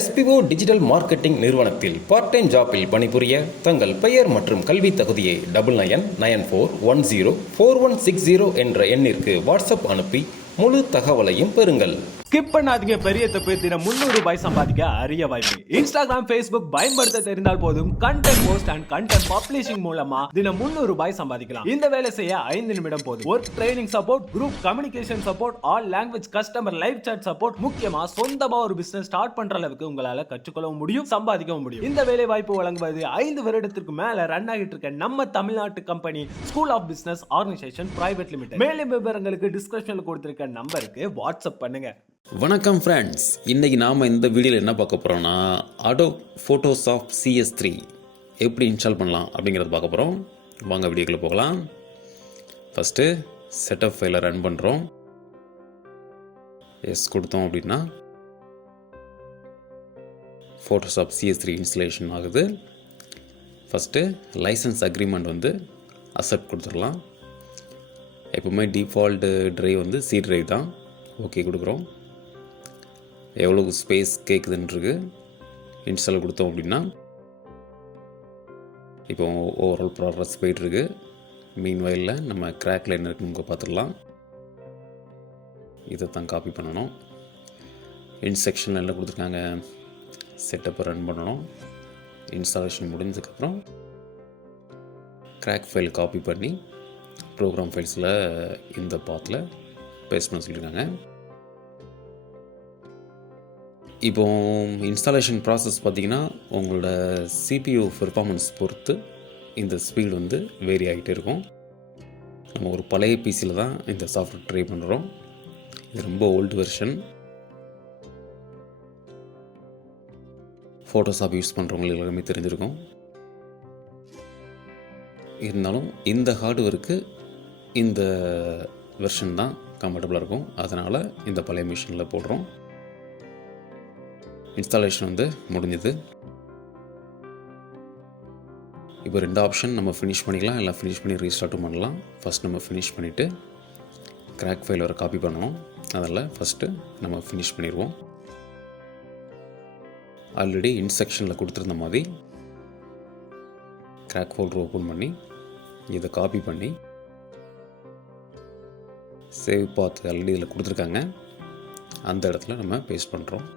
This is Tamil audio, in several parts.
SPO டிஜிட்டல் மார்க்கெட்டிங் நிறுவனத்தில் பார்ட் டைம் ஜாப்பில் பணிபுரிய தங்கள் பெயர் மற்றும் கல்வி தகுதியை 9994104160 என்ற எண்ணிற்கு வாட்ஸ்அப் அனுப்பி முழு தகவலையும் பெறுங்கள். ஸ்கிப் பண்ணாதீங்க, பெரிய தப்பு. தினம் 300 ரூபாய் சம்பாதிக்க அரிய வாய்ப்பு. இன்ஸ்டாகிராம், Facebook பயன்படுத்த தெரிந்தால் போதும். Content post and content publishing மூலமா தினம் 300 ரூபாய் சம்பாதிக்கலாம். இந்த வேலை செய்ய 5 நிமிடம் போதும். Work training support, group communication support, all language customer live chat support, முக்கியமா சொந்தமா ஒரு பிசினஸ் ஸ்டார்ட் பண்ற அளவுக்கு உங்களால கற்றுக்கொள்ளவும் முடியும், சம்பாதிக்கவும் முடியும். இந்த வேலை வாய்ப்பு வழங்குவது 5 வருடத்திற்கு மேல ரன் ஆகிட்டு இருக்க நம்ம தமிழ்நாட்டு company school of business organisation private limited. மேலும் விவரங்களுக்கு டிஸ்கிரிப்ஷன்ல கொடுத்திருக்க நம்பருக்கு வாட்ஸ்அப் பண்ணுங்க. வணக்கம் ஃப்ரெண்ட்ஸ், இன்றைக்கி நாம் இந்த வீடியோவில் என்ன பார்க்க போகிறோம்னா அடோப் ஃபோட்டோஷாப் CS3 எப்படி இன்ஸ்டால் பண்ணலாம் அப்படிங்கிறத பார்க்க போகிறோம். வாங்க வீடியோக்குள்ளே போகலாம். ஃபஸ்ட்டு செட்டப் ஃபைலை ரன் பண்ணுறோம். எஸ் கொடுத்தோம் அப்படின்னா ஃபோட்டோஷாப் CS3 இன்ஸ்டலேஷன் ஆகுது. ஃபஸ்ட்டு லைசன்ஸ் அக்ரிமெண்ட் வந்து அக்செப்ட் கொடுத்துடலாம். எப்போவுமே டிஃபால்ட்டு ட்ரைவ் வந்து C ட்ரைவ் தான். ஓகே கொடுக்குறோம். எவ்வளோ ஸ்பேஸ் கேட்குதுன்றது இன்ஸ்டால் கொடுத்தோம் அப்படின்னா இப்போ ஓவரால் ப்ராக்ரஸ் போயிட்டுருக்கு. மீன் வயலில் நம்ம கிராக்கில் என்ன இருக்குன்னு பார்த்துடலாம். இதை தான் காப்பி பண்ணணும். இன்ஸ்ட்ரக்ஷனில் என்ன கொடுத்துருக்காங்க, செட்டப்பை ரன் பண்ணணும். இன்ஸ்டாலேஷன் முடிஞ்சதுக்கப்புறம் கிராக் ஃபைல் காப்பி பண்ணி ப்ரோக்ராம் ஃபைல்ஸில் இந்த பாத்தில் பேஸ்ட் பண்ண சொல்லியிருக்காங்க. இப்போ இன்ஸ்டாலேஷன் ப்ராசஸ் பார்த்திங்கன்னா உங்களோட CPU பெர்ஃபார்மன்ஸ் பொறுத்து இந்த ஸ்பீடு வந்து வேரி ஆகிட்டே இருக்கும். நம்ம ஒரு பழைய பிசியில் தான் இந்த சாஃப்ட்வேர் ட்ரை பண்ணுறோம். இது ரொம்ப ஓல்டு வெர்ஷன். ஃபோட்டோஷாப் யூஸ் பண்ணுறவங்களுக்கு எல்லாருமே தெரிஞ்சிருக்கும். இருந்தாலும் இந்த ஹார்ட்வேருக்கு இந்த வெர்ஷன் தான் கம்ஃபர்டபுளாக இருக்கும். அதனால் இந்த பழைய மிஷினில் போடுறோம். இன்ஸ்டாலேஷன் வந்து முடிஞ்சது. இப்போ 2 ஆப்ஷன் நம்ம ஃபினிஷ் பண்ணிக்கலாம், இல்லை ஃபினிஷ் பண்ணி ரீஸ்டார்ட்டும் பண்ணலாம். ஃபஸ்ட் நம்ம ஃபினிஷ் பண்ணிவிட்டு கிராக் ஃபைல் வர காப்பி பண்ணணும். அதில் ஃபஸ்ட்டு நம்ம ஃபினிஷ் பண்ணிடுவோம். ஆல்ரெடி இன்ஸ்ட்ரக்ஷனில் கொடுத்துருந்த மாதிரி கிராக் ஃபோல்டர் ஓப்பன் பண்ணி இதை காப்பி பண்ணி சேவ் பாத் ஆல்ரெடி இதில் கொடுத்துருக்காங்க, அந்த இடத்துல நம்ம பேஸ்ட் பண்ணுறோம்.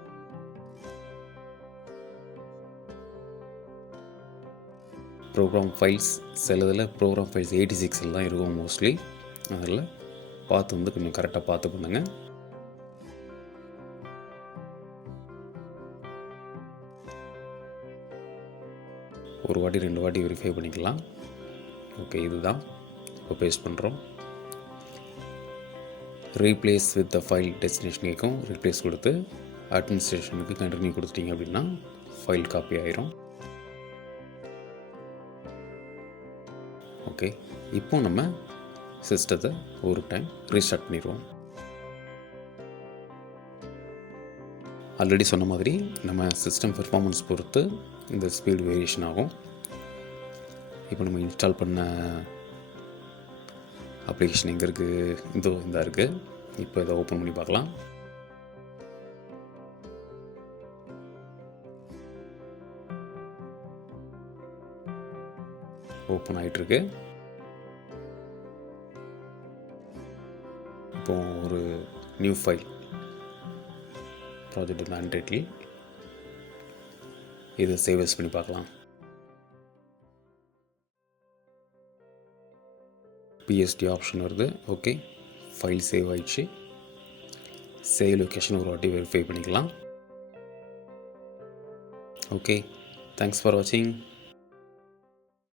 ப்ரோக்ராம் ஃபைல்ஸ் சிலதில் ப்ரோக்ராம் ஃபைல்ஸ் 86 தான் இருக்கும் மோஸ்ட்லி. அதில் பார்த்து வந்து கொஞ்சம் கரெக்டாக பார்த்து பண்ணுங்க. ஒரு வாட்டி 2 வாட்டி வெரிஃபை பண்ணிக்கலாம். ஓகே, இதுதான் இப்போ பேஸ்ட் பண்ணுறோம். Replace with the file destination கேட்கும். ரீப்ளேஸ் கொடுத்து அட்மினிஸ்ட்ரேஷனுக்கு கண்டினியூ கொடுத்துட்டிங்க அப்படின்னா ஃபைல் காப்பி ஆயிரும். ஓகே, இப்போ நம்ம சிஸ்டத்தை ஒரு டைம் ரீஸ்டார்ட் பண்ணிடுவோம். ஆல்ரெடி சொன்ன மாதிரி நம்ம சிஸ்டம் பெர்ஃபார்மன்ஸ் பொறுத்து இந்த ஸ்பீடு வேரியேஷன் ஆகும். இப்போ நம்ம இன்ஸ்டால் பண்ண அப்ளிகேஷன் எங்கே இருக்குது, இந்த இருக்குது. இப்போ இதை ஓப்பன் பண்ணி பார்க்கலாம். ஓப்பன் ஆகிட்டுருக்கு. இப்போ ஒரு நியூ ஃபைல் ப்ராஜெக்ட் மேண்டேட்லி இதை சேவ் பண்ணி பார்க்கலாம். PSD ஆப்ஷன் வருது. ஓகே, ஃபைல் சேவ் ஆயிடுச்சு. சேவ் லொக்கேஷன் ஒரு வாட்டி வெரிஃபை பண்ணிக்கலாம். ஓகே, தேங்க்ஸ் ஃபார் வாட்சிங்.